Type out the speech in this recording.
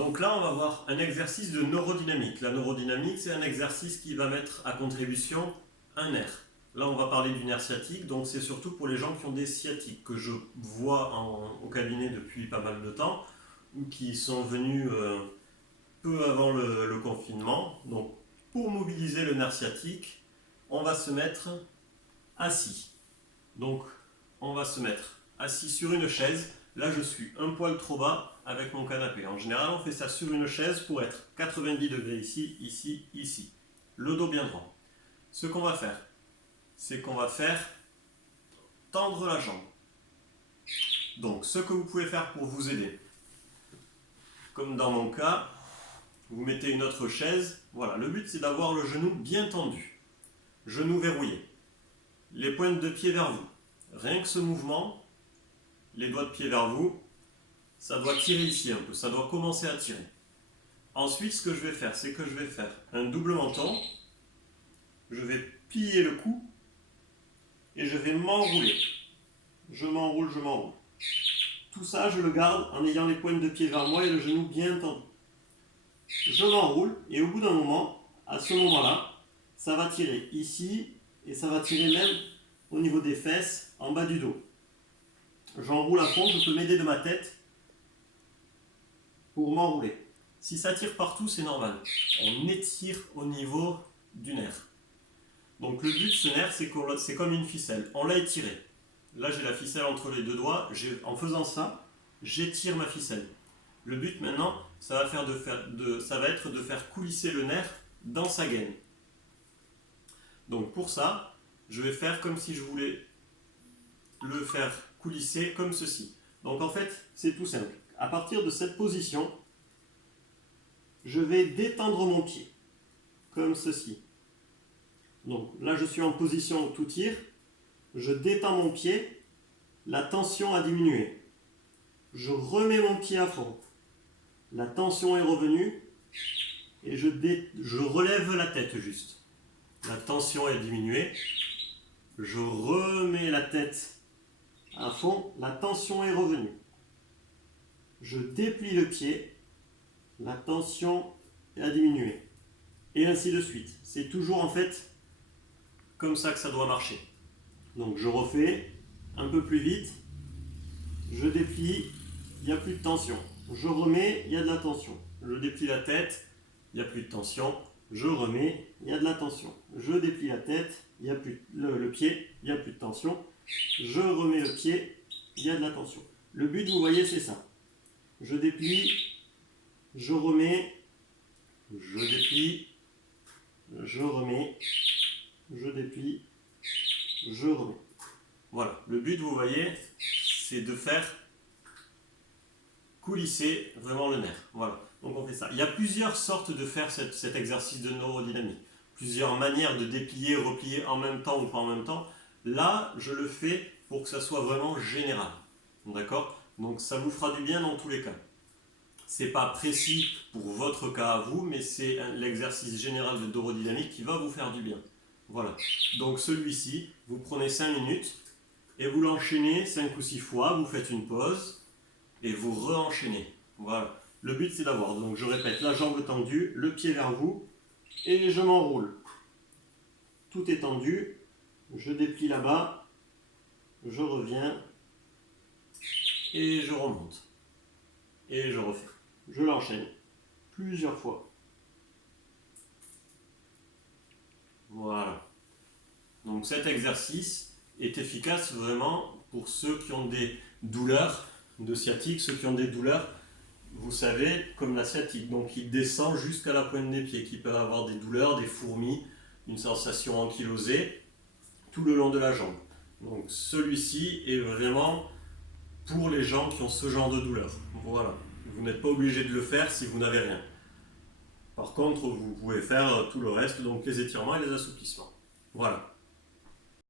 Donc là, on va voir un exercice de neurodynamique. La neurodynamique, c'est un exercice qui va mettre à contribution un nerf. Là, on va parler du nerf sciatique, donc c'est surtout pour les gens qui ont des sciatiques, que je vois au cabinet depuis pas mal de temps, ou qui sont venus peu avant le confinement. Donc, pour mobiliser le nerf sciatique, on va se mettre assis. Donc, on va se mettre assis sur une chaise. Là, je suis un poil trop bas avec mon canapé. En général, on fait ça sur une chaise pour être 90 degrés ici, ici, ici. Le dos bien droit. Ce qu'on va faire, c'est qu'on va faire tendre la jambe. Donc, ce que vous pouvez faire pour vous aider, comme dans mon cas, vous mettez une autre chaise. Voilà, le but, c'est d'avoir le genou bien tendu. Genou verrouillé. Les pointes de pied vers vous. Rien que ce mouvement, les doigts de pied vers vous, ça doit tirer ici un peu, ça doit commencer à tirer. Ensuite, ce que je vais faire, c'est que je vais faire un double menton. Je vais plier le cou et je vais m'enrouler. Je m'enroule, je m'enroule. Tout ça, je le garde en ayant les pointes de pied vers moi et le genou bien tendu. Je m'enroule et au bout d'un moment, à ce moment-là, ça va tirer ici et ça va tirer même au niveau des fesses, en bas du dos. J'enroule à fond, je peux m'aider de ma tête pour m'enrouler. Si ça tire partout, c'est normal. On étire au niveau du nerf. Donc le but de ce nerf, c'est comme une ficelle. On l'a étiré. Là, j'ai la ficelle entre les deux doigts. En faisant ça, j'étire ma ficelle. Le but maintenant, ça va être de faire coulisser le nerf dans sa gaine. Donc pour ça, je vais faire comme si je voulais le faire coulisser comme ceci. Donc en fait, c'est tout simple. À partir de cette position, je vais détendre mon pied, comme ceci. Donc là, je suis en position où tout tire. Je détends mon pied, la tension a diminué. Je remets mon pied à fond. La tension est revenue et je relève la tête juste. La tension est diminuée. Je remets la tête à fond, la tension est revenue. Je déplie le pied, la tension a diminué. Et ainsi de suite. C'est toujours en fait comme ça que ça doit marcher. Donc je refais un peu plus vite. Je déplie, il n'y a plus de tension. Je remets, il y a de la tension. Je déplie la tête, il n'y a plus de tension. Je remets, il y a de la tension. Je déplie la tête, il y a plus le pied, il n'y a plus de tension. Je remets le pied, il y a de la tension. Le but, vous voyez, c'est ça. Je déplie, je remets, je déplie, je remets, je déplie, je remets. Voilà, le but, vous voyez, c'est de faire coulisser vraiment le nerf. Voilà, donc on fait ça. Il y a plusieurs sortes de faire cet exercice de neurodynamique. Plusieurs manières de déplier, replier en même temps ou pas en même temps. Là, je le fais pour que ça soit vraiment général. D'accord? Donc ça vous fera du bien dans tous les cas. C'est pas précis pour votre cas à vous, mais c'est l'exercice général de neurodynamique qui va vous faire du bien. Voilà. Donc celui-ci, vous prenez 5 minutes et vous l'enchaînez 5 ou 6 fois, vous faites une pause et vous re-enchaînez. Voilà. Le but c'est d'avoir, donc je répète, la jambe tendue, le pied vers vous et je m'enroule. Tout est tendu, je déplie là-bas, je reviens et je remonte. Et je refais. Je l'enchaîne plusieurs fois. Voilà. Donc cet exercice est efficace vraiment pour ceux qui ont des douleurs de sciatique, ceux qui ont des douleurs, vous savez, comme la sciatique, donc qui descend jusqu'à la pointe des pieds, qui peuvent avoir des douleurs, des fourmis, une sensation ankylosée tout le long de la jambe. Donc celui-ci est vraiment pour les gens qui ont ce genre de douleur. Voilà. Vous n'êtes pas obligé de le faire si vous n'avez rien. Par contre, vous pouvez faire tout le reste, donc les étirements et les assouplissements. Voilà.